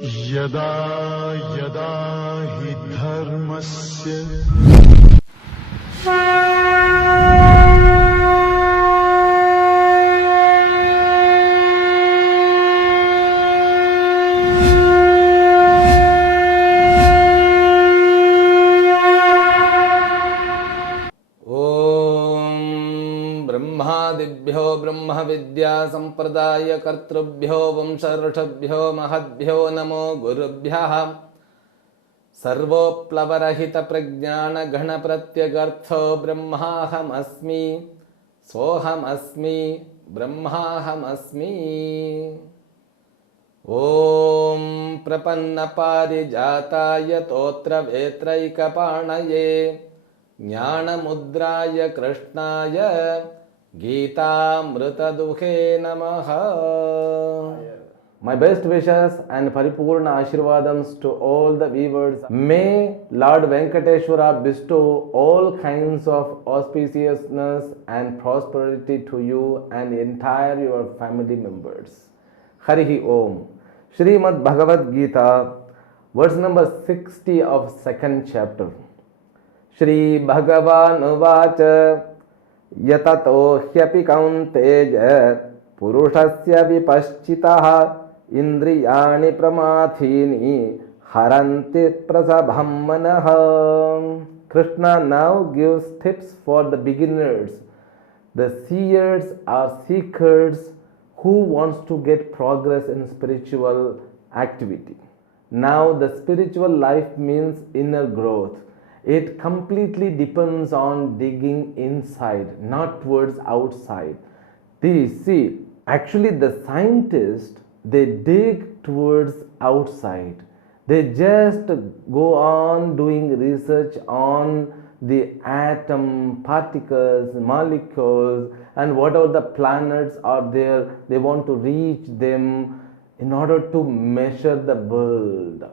यदा यदा हि धर्मस्य ब्रह्मादिभ्यो ब्रह्मविद्या संप्रदायकर्तृभ्यो वंशऋषभ्यो महद्भ्यो नमो गुरुभ्यः सर्वोप्लवरहितप्रज्ञानगणप्रत्यगर्थो ब्रह्माहमस्मि सोऽहमस्मि ब्रह्माहमस्मि। ॐ प्रपन्नपारिजाताय तोत्रवेत्रैकपाणये ज्ञानमुद्राय कृष्णाय गीतामृतदुहे नमः। My best wishes and Paripurna Ashirvadams to all the viewers. May Lord Venkateshwara bestow all kinds of auspiciousness and prosperity to you and entire your family members. Harihi Om. Srimad Bhagavad Gita, verse number 60 of second chapter. Shri Bhagavan Uvacha Yatato Hyapi Kaunteja Purushasya Vipaschitaha Indriyani Pramathini Haranti Prasabham Manaha. Krishna now gives tips for the beginners, the seers or seekers who wants to get progress in spiritual activity. Now the spiritual life means inner growth. It completely depends on digging inside, not towards outside. Actually the scientists, they dig towards outside. They just go on doing research on the atom, particles, molecules, and whatever the planets are there, they want to reach them in order to measure the world.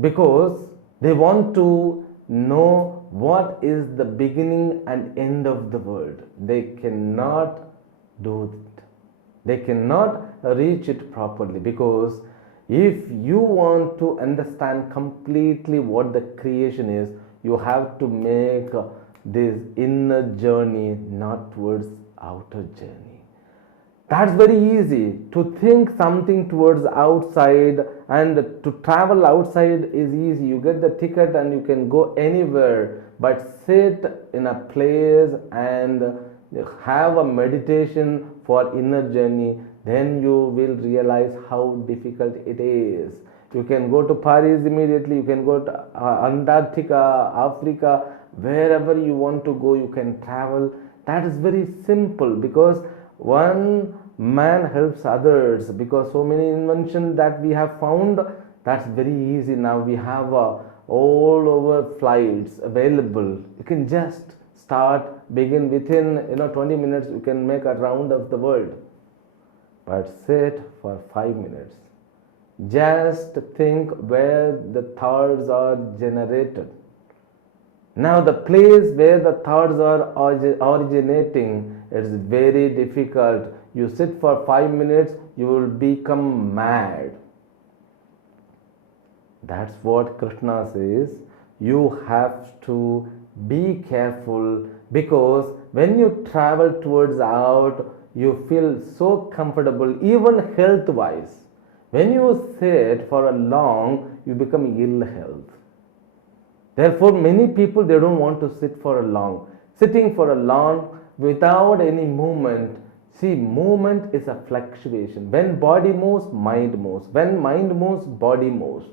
Because they want to know what is the beginning and end of the world. They cannot do it. They cannot reach it properly, because if you want to understand completely what the creation is, you have to make this inner journey, not towards outer journey. That's very easy. To think something towards outside and to travel outside is easy. You get the ticket and you can go anywhere. But sit in a place and have a meditation for inner journey, then you will realize how difficult it is. You can go to Paris immediately, you can go to Antarctica, Africa, wherever you want to go, you can travel. That is very simple, because one man helps others, because so many inventions that we have found, that's very easy. Now we have all over flights available. You can just begin within 20 minutes, you can make a round of the world. But sit for 5 minutes. Just think where the thoughts are generated. Now the place where the thoughts are originating, it's very difficult. You sit for 5 minutes, you will become mad. That's what Krishna says. You have to be careful, because when you travel towards out, you feel so comfortable, even health wise. When you sit for a long, you become ill health. Therefore, many people, they don't want to sit for a long. Sitting for a long without any movement. See, movement is a fluctuation. When body moves, mind moves. When mind moves, body moves.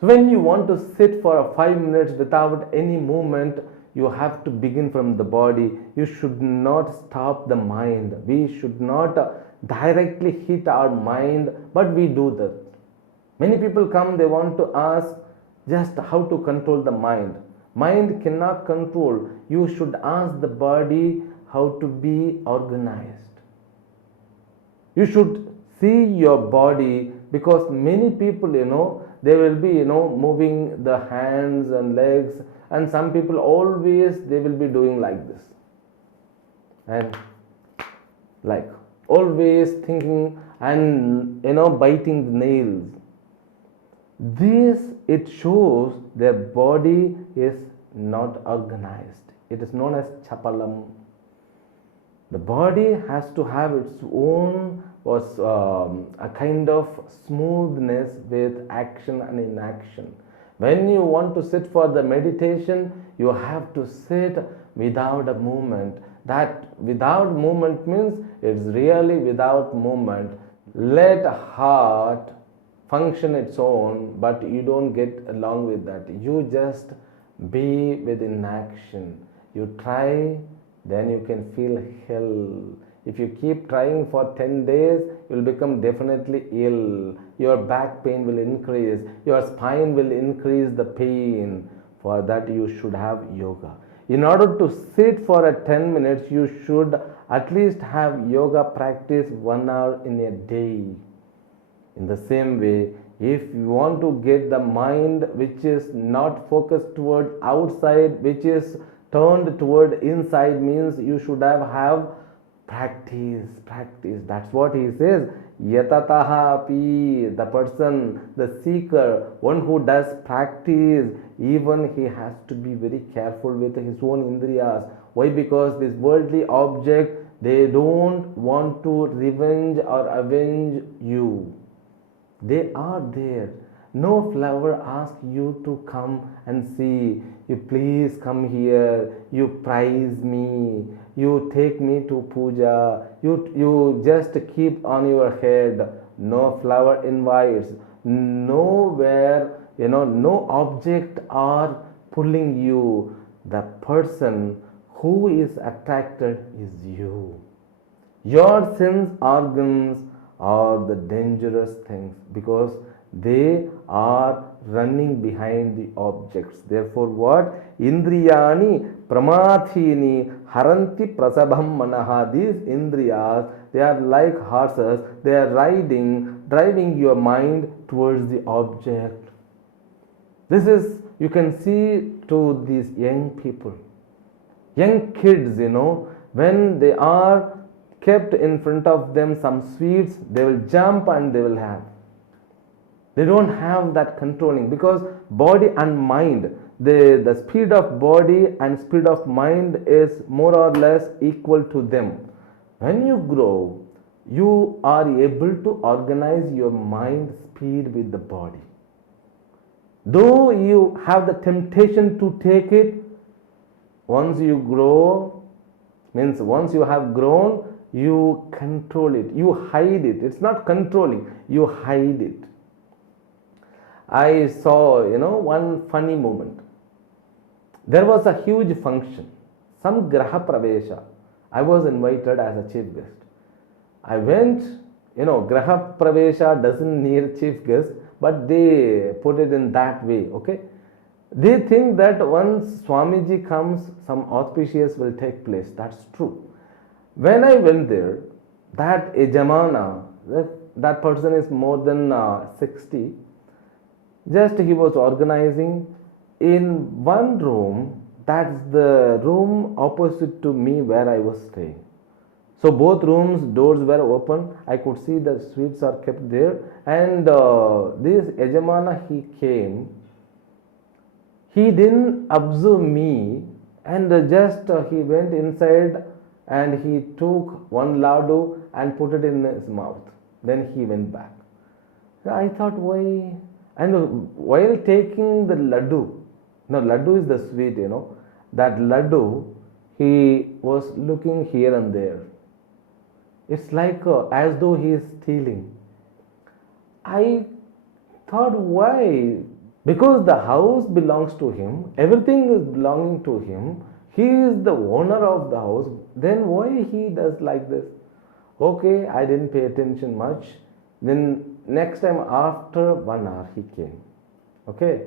So when you want to sit for 5 minutes without any movement, you have to begin from the body. You should not stop the mind. We should not directly hit our mind, but we do that. Many people come, they want to ask just how to control the mind. Mind cannot control. You should ask the body how to be organized. You should see your body, because many people, they will be, moving the hands and legs, and some people always, they will be doing like this. And like, always thinking and biting the nails. This, it shows their body is not organized. It is known as chapalam. The body has to have its own a kind of smoothness with action and inaction. When you want to sit for the meditation, you have to sit without a movement. That without movement means it's really without movement. Let heart function its own, but you don't get along with that. You just be with inaction. You try, then you can feel hell. If you keep trying for 10 days, you will become definitely ill. Your back pain will increase, your spine will increase the pain. For that, you should have yoga. In order to sit for a 10 minutes, you should at least have yoga practice 1 hour in a day. In the same way, if you want to get the mind which is not focused toward outside, which is turned toward inside, means you should have practice. That's what he says. Yatataha api, the person, the seeker, one who does practice, even he has to be very careful with his own indriyas. Why? Because this worldly object, they don't want to revenge or avenge you. They are there. No flower asks you to come and see. You please come here. You praise me. You take me to puja. You just keep on your head. No flower invites. Nowhere, no object are pulling you. The person who is attracted is you. Your sense organs are the dangerous things because they are running behind the objects. Therefore, what? Indriyani pramathini haranti prasabham manaha. These indriyas, they are like horses. They are driving your mind towards the object. This is, you can see to these young people, young kids, when they are kept in front of them some sweets, they will jump and they will have. They don't have that controlling because body and mind, the speed of body and speed of mind is more or less equal to them. When you grow, you are able to organize your mind speed with the body. Though you have the temptation to take it, once you grow, means once you have grown, you control it, you hide it. It's not controlling, you hide it. I saw, one funny moment. There was a huge function, some Graha Pravesha. I was invited as a chief guest. I went, Graha Pravesha doesn't need chief guest, but they put it in that way, okay? They think that once Swamiji comes, some auspicious will take place. That's true. When I went there, that Yajamana, that person is more than 60, just he was organizing in one room, that's the room opposite to me where I was staying. So both rooms, doors were open, I could see the sweets are kept there, and this Yajamana, he came, he didn't observe me, and just he went inside and he took one laddu and put it in his mouth. Then he went back. I thought, why? And while taking the laddu, now laddu is the sweet, that laddu, he was looking here and there. It's like as though he is stealing. I thought, why? Because the house belongs to him, everything is belonging to him, he is the owner of the house, then why he does like this? Okay, I didn't pay attention much. Then next time after 1 hour he came. Okay,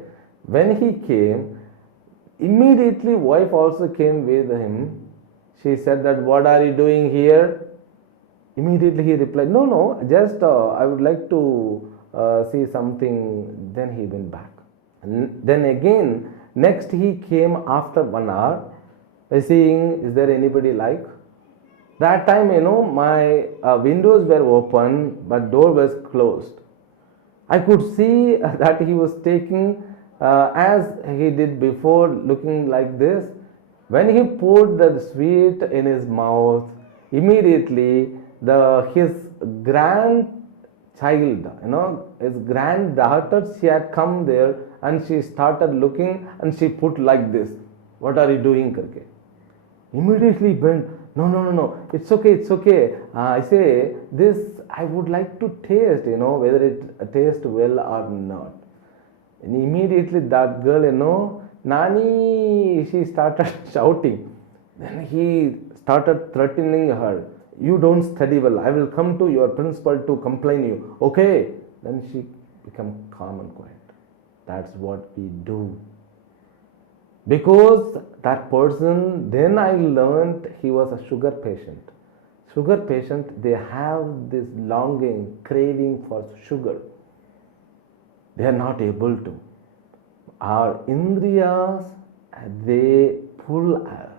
when he came, immediately wife also came with him. She said that, what are you doing here? Immediately he replied, no, just I would like to see something. Then he went back. And then again, next he came after 1 hour, seeing, is there anybody like? That time, my windows were open, but door was closed. I could see that he was taking, as he did before, looking like this. When he put the sweet in his mouth, immediately his grandchild, his granddaughter, she had come there and she started looking and she put like this. What are you doing, karke? Immediately bent. No, no, no, no. It's okay, it's okay. I say this. I would like to taste. Whether it tastes well or not. And immediately that girl, Nani, she started shouting. Then he started threatening her. You don't study well. I will come to your principal to complain you. Okay. Then she become calm and quiet. That's what we do. Because that person, then I learned he was a sugar patient. Sugar patient, they have this longing, craving for sugar. They are not able to. Our indriyas, they pull us.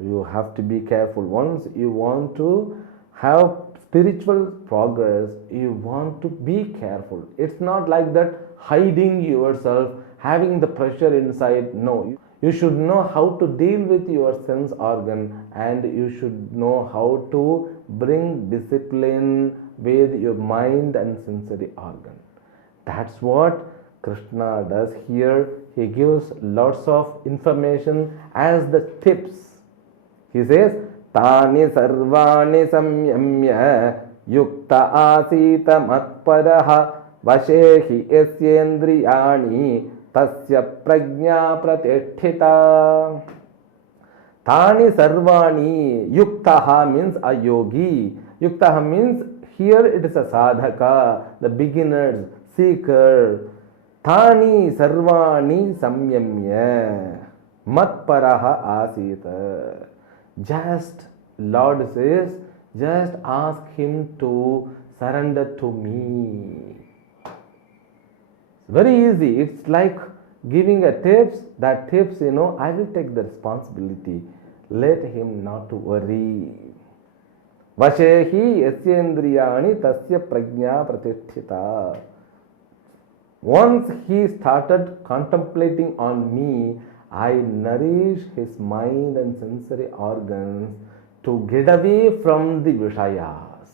You have to be careful. Once you want to have spiritual progress, you want to be careful. It's not like that hiding yourself, having the pressure inside. No, you should know how to deal with your sense organ, and you should know how to bring discipline with your mind and sensory organ. That's what Krishna does here. He gives lots of information as the tips. He says, Tani sarvani samyamya yukta asita matparaha vashehi yasyendriyani tasya prajna pratisthita. Tani sarvani. Yuktaha means a yogi. Yuktaha means here it is a sadhaka, the beginners, seeker. Tani sarvani samyamya matparaha asita. Just, Lord says, just ask him to surrender to me. It's very easy. It's like giving a tips. That tips, I will take the responsibility. Let him not to worry. Vashehi yasyendriyani tasya prajna pratisthita. Once he started contemplating on me, I nourish his mind and sensory organs to get away from the Vishayas.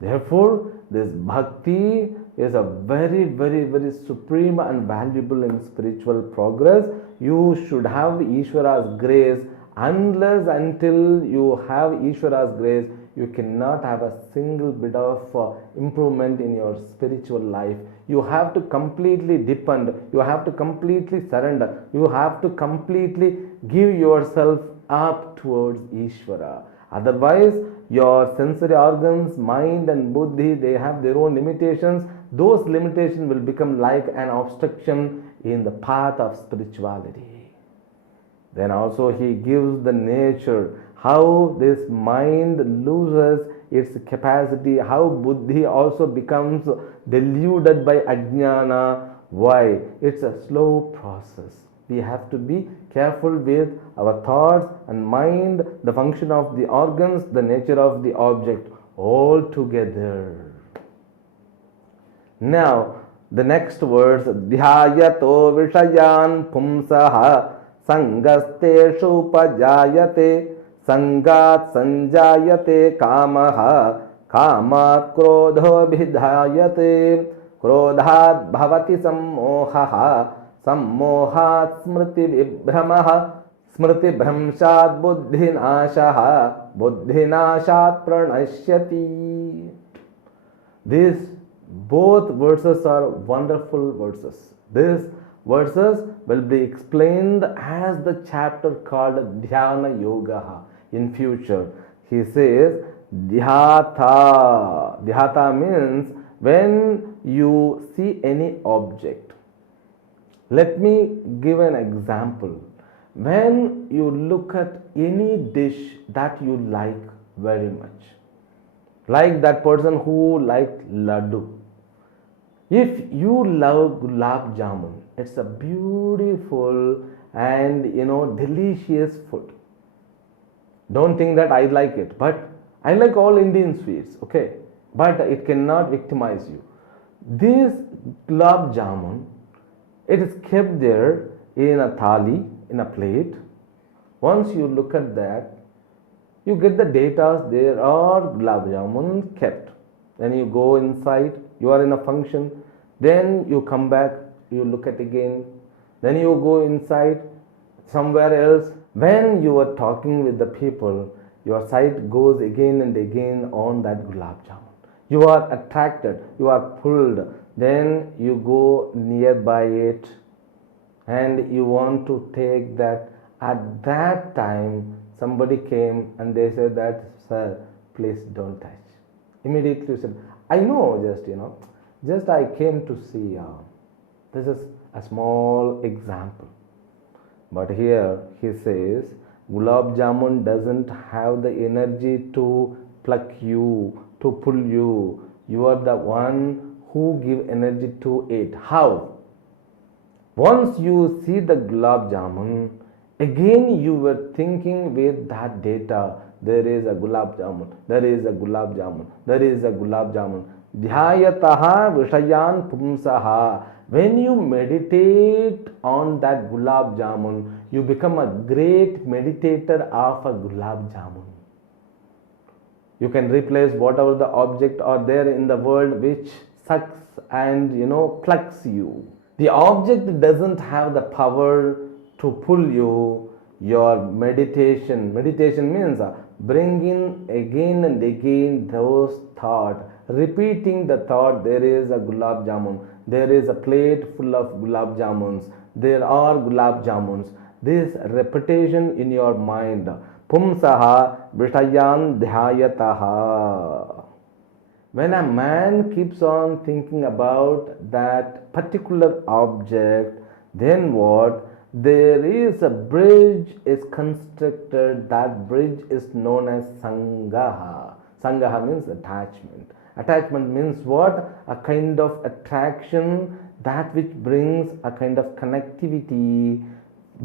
Therefore, this bhakti is a very, very, very supreme and valuable in spiritual progress. You should have Ishvara's grace. Unless until you have Ishvara's grace, you cannot have a single bit of improvement in your spiritual life. You have to completely depend. You have to completely surrender. You have to completely give yourself up towards Ishvara. Otherwise, your sensory organs, mind and buddhi, they have their own limitations. Those limitations will become like an obstruction in the path of spirituality. Then also he gives the nature, how this mind loses its capacity, how buddhi also becomes deluded by ajnana. Why? It's a slow process. We have to be careful with our thoughts and mind, the function of the organs, the nature of the object, all together. Now, the next words, dhyayato vishayan pumsaha sangasteshu pajayate sangat sanjayate kamaha kamat krodho bhidhayate krodhat bhavati sammohaha sammohat smriti vibhramaha smriti bhramshat buddhinashaha buddhinashat pranashyati. These both verses are wonderful verses. These verses will be explained as the chapter called Dhyana Yoga in future. He says Dhyata. Dhyata means when you see any object. Let me give an example. When you look at any dish that you like very much, like that person who liked laddu. If you love gulab jamun, it's a beautiful and delicious food. Don't think that I like it, but I like all Indian sweets, okay? But it cannot victimize you. This gulab jamun, it is kept there in a thali, in a plate. Once you look at that, you get the data. There are gulab jamun kept. Then you go inside, you are in a function, then you come back, you look at again, then you go inside somewhere else. When you are talking with the people, your sight goes again and again on that gulab jamun. You are attracted, you are pulled, then you go nearby it and you want to take that. At that time, somebody came and they said that, sir, please don't touch. Immediately you said, I know, just I came to see. This is a small example. But here he says, Gulab Jamun doesn't have the energy to pluck you, to pull you. You are the one who give energy to it. How? Once you see the Gulab Jamun, again you were thinking with that data, there is a Gulab Jamun, there is a Gulab Jamun, there is a Gulab Jamun. Dhyayataha Vishayan Pumsaha. When you meditate on that Gulab Jamun, you become a great meditator of a Gulab Jamun. You can replace whatever the object are there in the world which sucks and plucks you. The object doesn't have the power to pull you. Your meditation means bringing again and again those thoughts, repeating the thought, there is a Gulab Jamun, there is a plate full of Gulab Jamuns, there are Gulab Jamuns. This repetition in your mind, Pumsaha Vishayan Dhyayataha. When a man keeps on thinking about that particular object, then what? There is a bridge is constructed. That bridge is known as Sangaha. Sangaha means attachment. Attachment means what? A kind of attraction, that which brings a kind of connectivity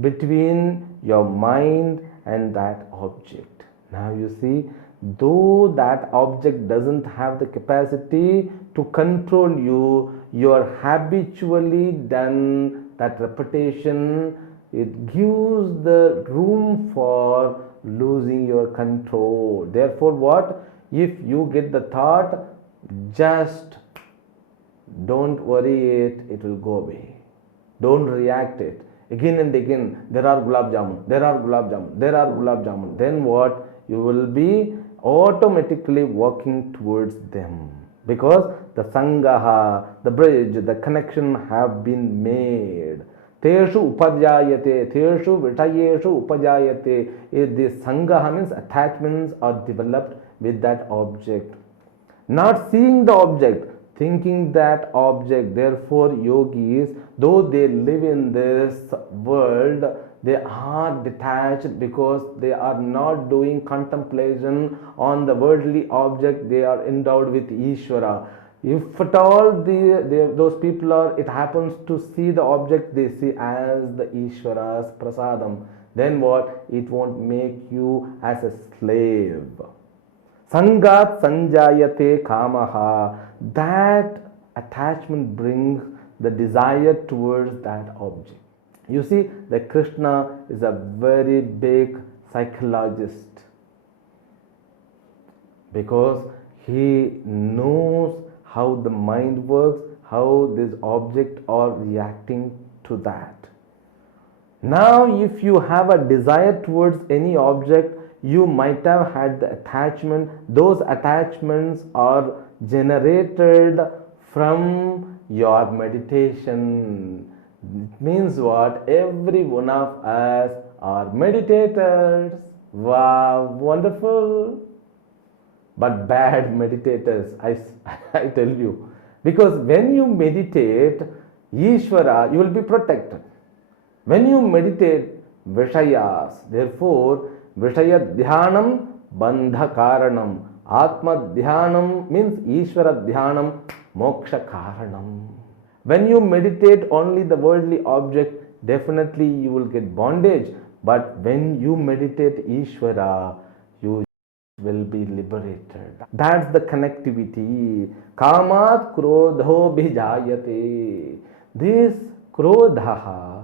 between your mind and that object. Now you see, though that object doesn't have the capacity to control you, you are habitually done that repetition. It gives the room for losing your control. Therefore, what? If you get the thought, just don't worry it, it will go away. Don't react it. Again and again, there are Gulab Jamun, there are Gulab Jamun, there are Gulab Jamun. Then what? You will be automatically walking towards them, because the Sangaha, the bridge, the connection have been made. Teshu upadhyayate, teshu vitayeshu upadhyayate. This Sangaha means attachments are developed with that object. Not seeing the object, thinking that object. Therefore, yogis, though they live in this world, they are detached because they are not doing contemplation on the worldly object. They are endowed with Ishvara. If at all those people are, it happens to see the object, they see as the Ishvara's prasadam. Then what? It won't make you as a slave. Sangat sanjayate kamaha. That attachment brings the desire towards that object. You see, the Krishna is a very big psychologist, because he knows how the mind works, how this object are reacting to that. Now, if you have a desire towards any object, you might have had the attachment. Those attachments are generated from your meditation. It means what? Every one of us are meditators. Wow, wonderful. But bad meditators, I tell you. Because when you meditate Ishvara, you will be protected. When you meditate Vishayas, therefore, Vishaya Dhyanam Bandha Karanam. Atma Dhyanam means Ishvara Dhyanam Moksha Karanam. When you meditate only the worldly object, definitely you will get bondage. But when you meditate Ishvara, will be liberated. That's the connectivity. Kamat krodho bhijayate. This krodha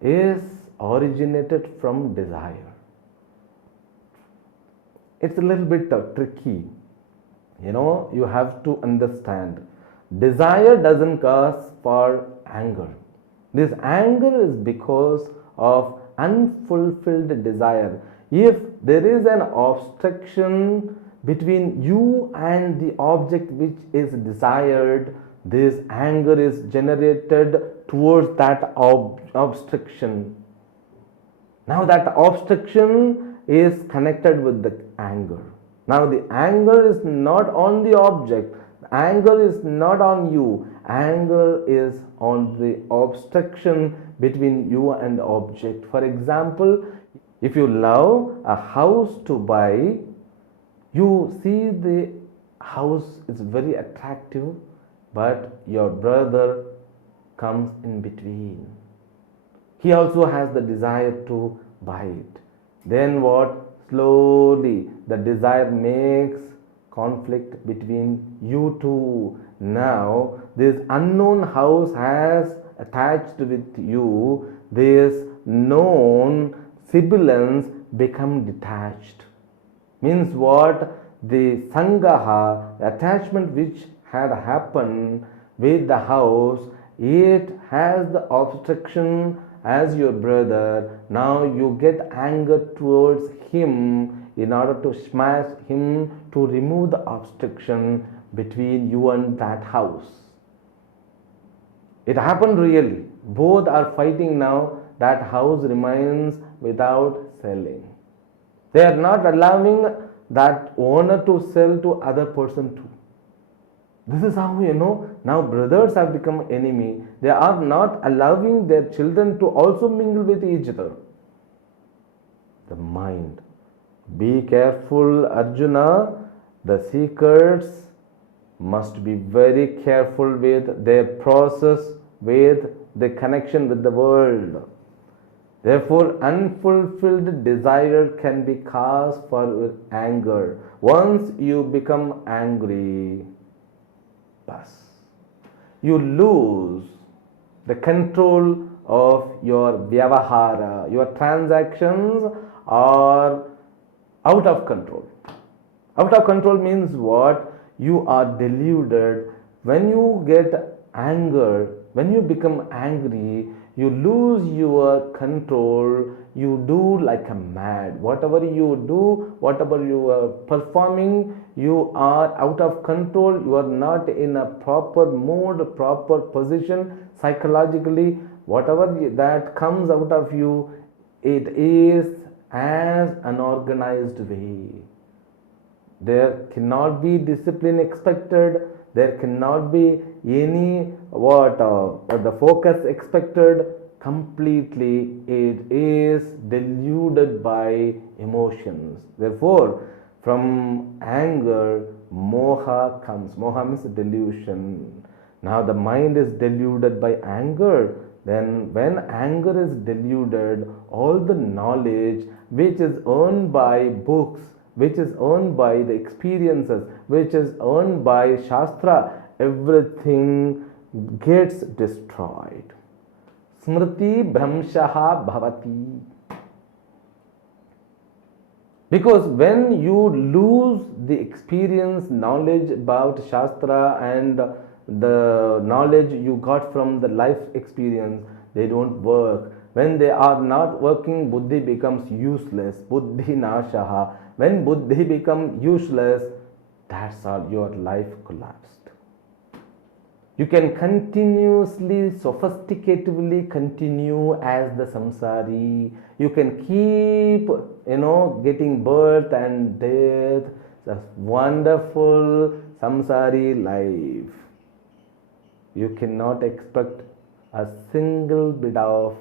is originated from desire. It's a little bit tricky. You have to understand. Desire doesn't cause for anger. This anger is because of unfulfilled desire. If there is an obstruction between you and the object which is desired, this anger is generated towards that obstruction. Now that obstruction is connected with the anger. Now the anger is not on the object, anger is not on you, anger is on the obstruction between you and the object. For example, if you love a house to buy, you see the house is very attractive, but your brother comes in between. He also has the desire to buy it. Then what? Slowly the desire makes conflict between you two. Now this unknown house has attached with you. This known sibilance become detached. Means what? The sangaha, attachment which had happened with the house, it has the obstruction as your brother. Now you get anger towards him in order to smash him, to remove the obstruction between you and that house. It happened really. Both are fighting now. That house remains without selling. They are not allowing that owner to sell to other person too. This is how now brothers have become enemy. They are not allowing their children to also mingle with each other. The mind. Be careful, Arjuna. The seekers must be very careful with their process, with the connection with the world. Therefore, unfulfilled desire can be cause for anger. Once you become angry, you lose the control of your vyavahara. Your transactions are out of control. Out of control means what? You are deluded. When you get anger, when you become angry, you lose your control. You do like a mad. Whatever you do, whatever you are performing, you are out of control. You are not in a proper mode, proper position psychologically. Whatever that comes out of you, it is as unorganized way. There cannot be discipline expected. There cannot be any the focus expected. Completely it is deluded by emotions. Therefore, from anger, moha comes. Moha means delusion. Now the mind is deluded by anger. Then when anger is deluded, all the knowledge which is earned by books, which is earned by the experiences, which is earned by Shastra, everything gets destroyed. Smriti Bhramshaha Bhavati. Because when you lose the experience, knowledge about Shastra and the knowledge you got from the life experience, they don't work. When they are not working, buddhi becomes useless. Buddhi nashaha. When buddhi becomes useless, that's all, your life collapsed. You can continuously, sophisticatively continue as the samsari. You can keep, getting birth and death. That's wonderful samsari life. You cannot expect a single bit of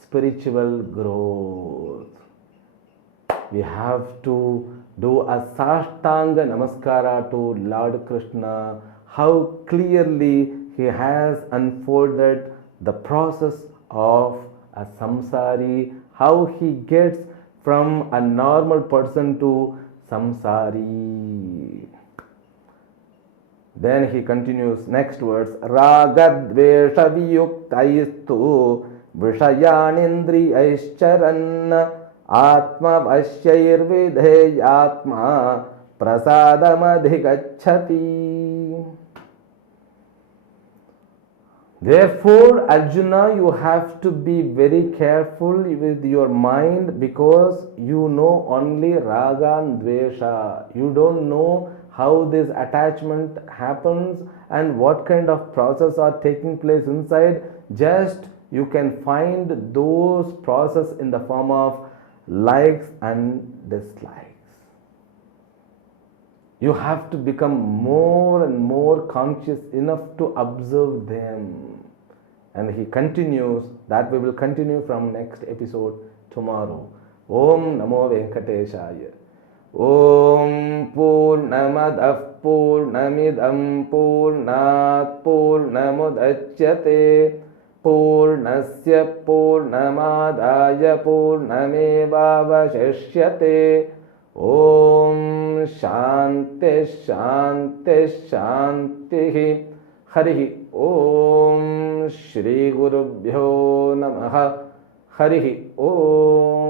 spiritual growth. We have to do a Sashtanga Namaskara to Lord Krishna. How clearly he has unfolded the process of a samsari, how he gets from a normal person to samsari. Then he continues, next words, ragadvesha viyuktaistu vishayanindriyaischaran atma vasyairvidheyatma prasadamadigacchati. Therefore, Arjuna, you have to be very careful with your mind, because you know only raga and dvesha. You don't know how this attachment happens and what kind of process are taking place inside. Just you can find those process in the form of likes and dislikes. You have to become more and more conscious enough to observe them. And he continues, that we will continue from next episode tomorrow. Om Namo Venkateshaya. Om Purnamadah Purnamidam Purnat Purnamudachyate Purnasya Purnamadaya Purnamevavashishyate. Om Shanti Shanti Shanti. Harihi Om Shri Gurubhyo Namaha. Harihi Om.